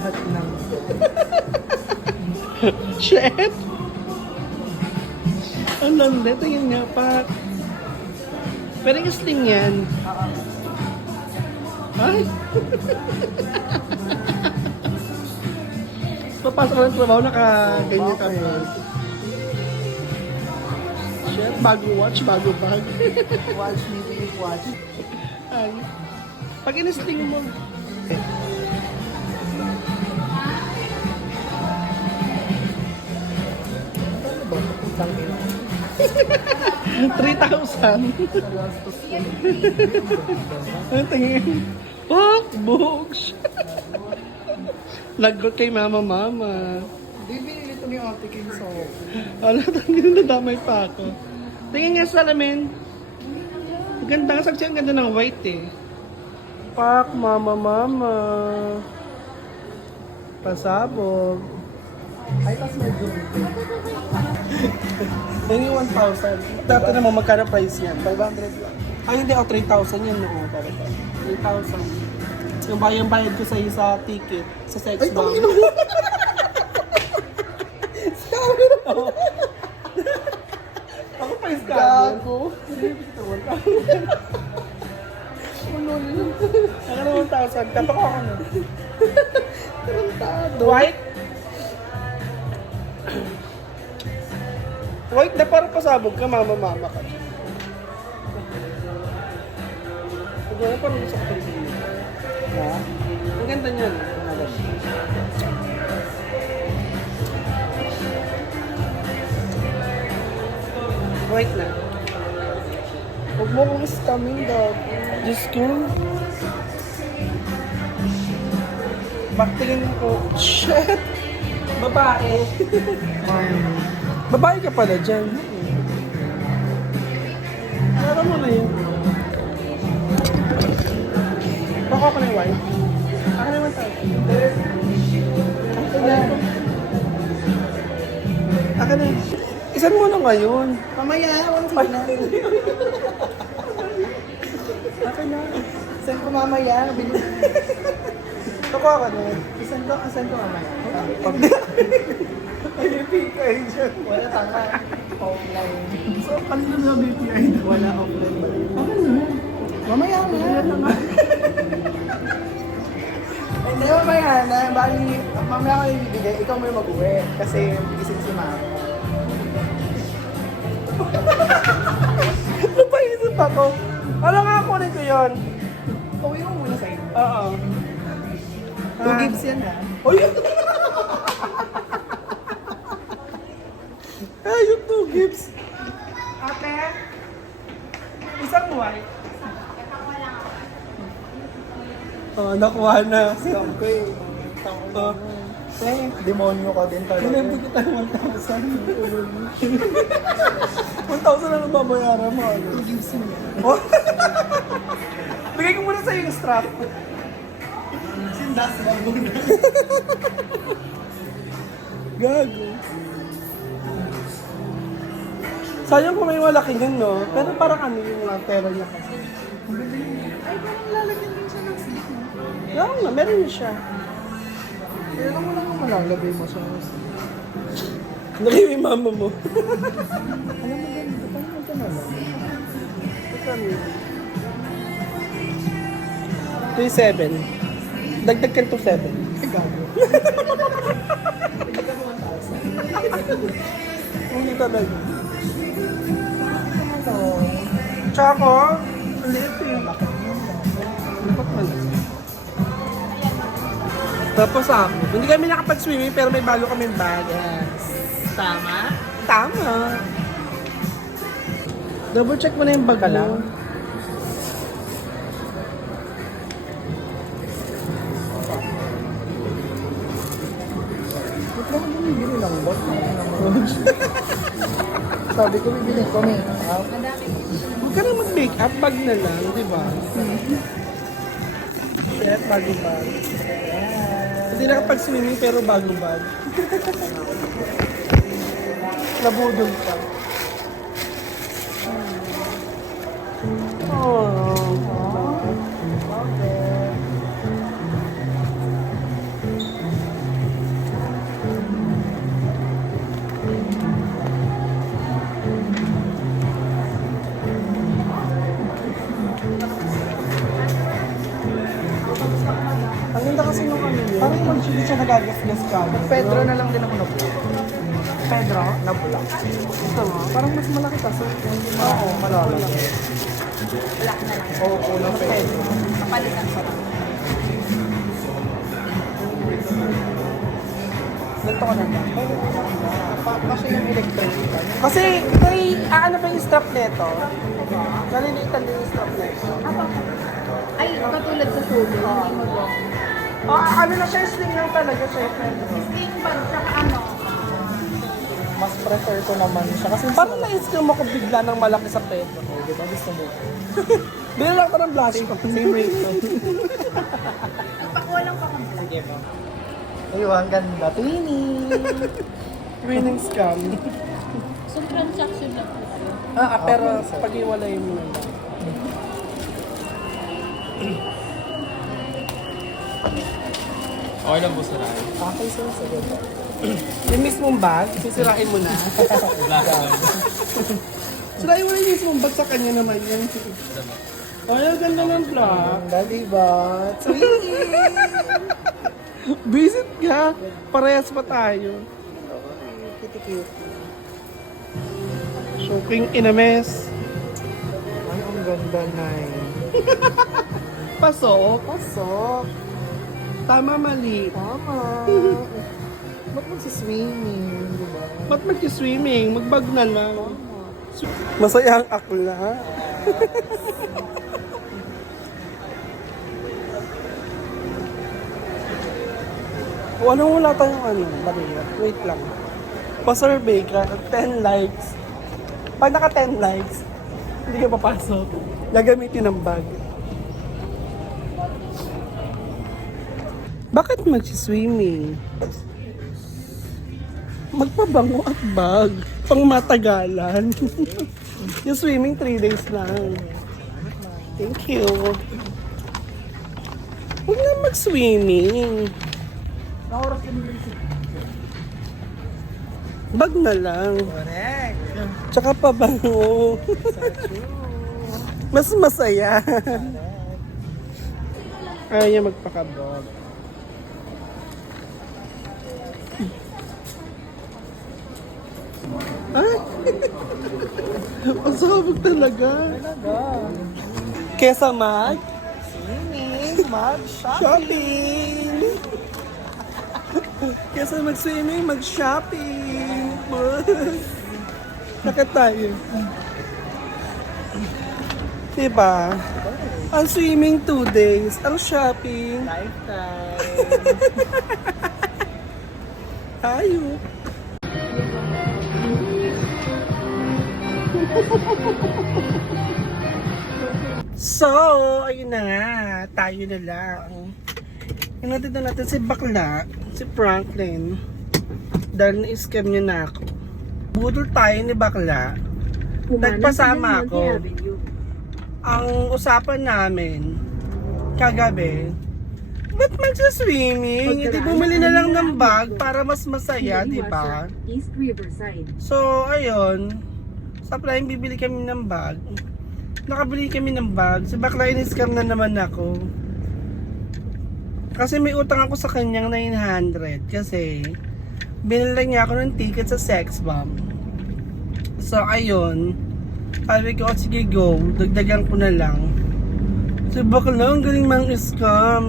lahat ng... Shit! Ang landi. Tingin nga pa. Pero yung sling yan. Ay! Papasok ka ng trabaho, naka-ganyan ka pa. Shit, bago watch, bago bag. Watch me, please watch. Ay. Pag in-sling mo. Ano ba? Isang ina. 3,000. Ang tingin. Fuck, books. Lagot kay mama. Bibili nito ni Ate King so. Ala, tangin na damay pa ako. Tingin nga sa salamin. Ang ganda nga saksi, ang ganda ng white eh. Fuck, mama. Pasabog. Ay, tas medyo. Yung 1,000. Dapat naman magkano price yan? 500 lang. Ay, hindi. 3,000 yan noon. 3,000. Yung bayad ko sa'yo sa ticket. Sa sex Ay, bomb. tangin mo. Sabi na ako. Ako pa yung scam. Gago. Ako na 1,000. Kapak ako na. Tarantado. White? White na parang pasabog ka, mama ka. Huwag na parang sa kapatid. Ha? Ang ganda niyan. White na. Huwag mo kong scamming, dog. Diyos ko. Baktingin ko. Shit! Babae. Babae ka pala dyan. Meron mo na yun. Baka ako na yung wife. Ako na yung tao. Ako na. Isan mo na ngayon. Mamaya, wala na. Ako na. Saan ko mamaya? Bilis. Nakuha ka na. Saan ko mamaya? Ay, PI dyan. Wala tanga. Offline. So, kanina na BPI doon? Wala offline ba? Ako na. Mamaya na. Ayan na nga. Hindi, mamaya na. Bali, mamaya ko ibibigay. Ikaw mo yung mag-uwi. Kasi gising si Mama. Napaisip ako. Ano nga kunin ko yun? Uwi mo muna sa'yo. Oo. 2 gigs yan ha. Uy! Ay, yung 2 gifts. Ate? Isang white. Oh, nakuha na. Scam ko eh. Oh. Demonyo ka din talaga. Pinento kita ng 1,000. 1,000 na lang babayaran mo. 2 gigs yun. Oh. Bigay ko muna sa'yo yung strap. Sindas lang muna. Gago. Sayang kung may malaki yun, no? Pero parang ano yung pera niya kasi. Ay, parang lalagyan din siya ng sleep mo. Oo nga, meron siya. Pero mo lang malalagay mo siya. Lagay mo yung mama mo. Alam mo ganito, paano mo ito naman? Ito ano yun? 2,700. Dagdag ka 2,700. Gago. Hindi talaga. Ano? Tsaka, ulit eh. Dapat malaki. Tapos ako, hindi kami nakapag-swimming pero may bago kaming bagas. Tama? Tama. Double check mo na yung bag mo. Ba't lang bumibili ng bot? Sabi ko bibili ko make-up. Huwag ka na mag-make up, bag na lang, di ba? Set, bago bag. Hindi nakapag-swimming pero bago bag. Nabudol ka. Oh. ganda kasi nung ano yun. Parang yung hindi siya nagagasgas ka. Pedro na lang din ako nabula. Pedro? Nabula. Gusto mo? Parang mas malaki kasi. Oo, malala. Oo, kulang Pedro. Kapalitan ko lang. Ganito ko na lang. Kasi yung electric. Kasi, ano ba yung strap nito? Nalilitan din yung strap nito. Ay, katulad sa shoulder, hindi mo lang. Ano na siya, sling lang talaga siya. Sling ba? Tsaka ano? Mas prefer ko naman siya. Kasi Parang na-inscam ako bigla ng malaki sa Pedro. di ba gusto mo? Bili lang ko ng blush ko. Same rate ko. Pakuha lang pa kung Sige ba? Ayun, ang ganda. Twinning! Winning scam. So, transaction lang po. Pero pag-iwalay mo na lang. Okay lang po sila. Okay sila sa ganda. Yung mismong bag, sisirain mo na. Black lang. Sirain mo na yung mismong bag sa kanya naman yun. Ay, ang ganda ng black. Ganda, diba? Visit ka. Parehas pa tayo. Cute-cute. Shocking in a mess. Ay, ang ganda na Pasok. Pasok. Tama, mali. Tama. Ba't magsiswimming, diba? Ba't mag-swimming? Magbag na lang. Masaya ang akla. Wala tayong barrier. Wait lang. Pa-survey ka, 10 likes. Pag naka 10 likes, hindi ka papasok. Gagamitin ng bag. Bakit mag-swimming? Magpabango at bag. Pang matagalan. Yung swimming 3 days lang. Thank you. Huwag na mag-swimming. Bag na lang. Correct. Tsaka pabango. Mas masaya. Ayaw niya magpakabog. Ay! Ang sabog talaga. Kesa Swimming, mag-shopping. shopping. Kesa mag-swimming, mag-shopping. Bakit tayo? Diba? Ang swimming 2 days, ang shopping, Lifetime. ayok. So, ayun na nga, tayo na lang. Inatid na natin si Bakla, si Franklin. Dahil na-scam niya na ako. Budol tayo ni Bakla. Nagpasama ako. Ang usapan namin, kagabi, ba't magsaswimming? Hindi bumili na lang ng bag para mas masaya, di ba? East Riverside. So, ayun. Sa Prime, bibili kami ng bag. Nakabili kami ng bag. Si Bakla, in-scam na naman ako. Kasi may utang ako sa kanyang 900. Kasi, binila niya ako ng ticket sa Sex Bomb. So, ayun. Sabi ko, sige go. Dagdagan ko na lang. Si Bakla, ang galing mang scam.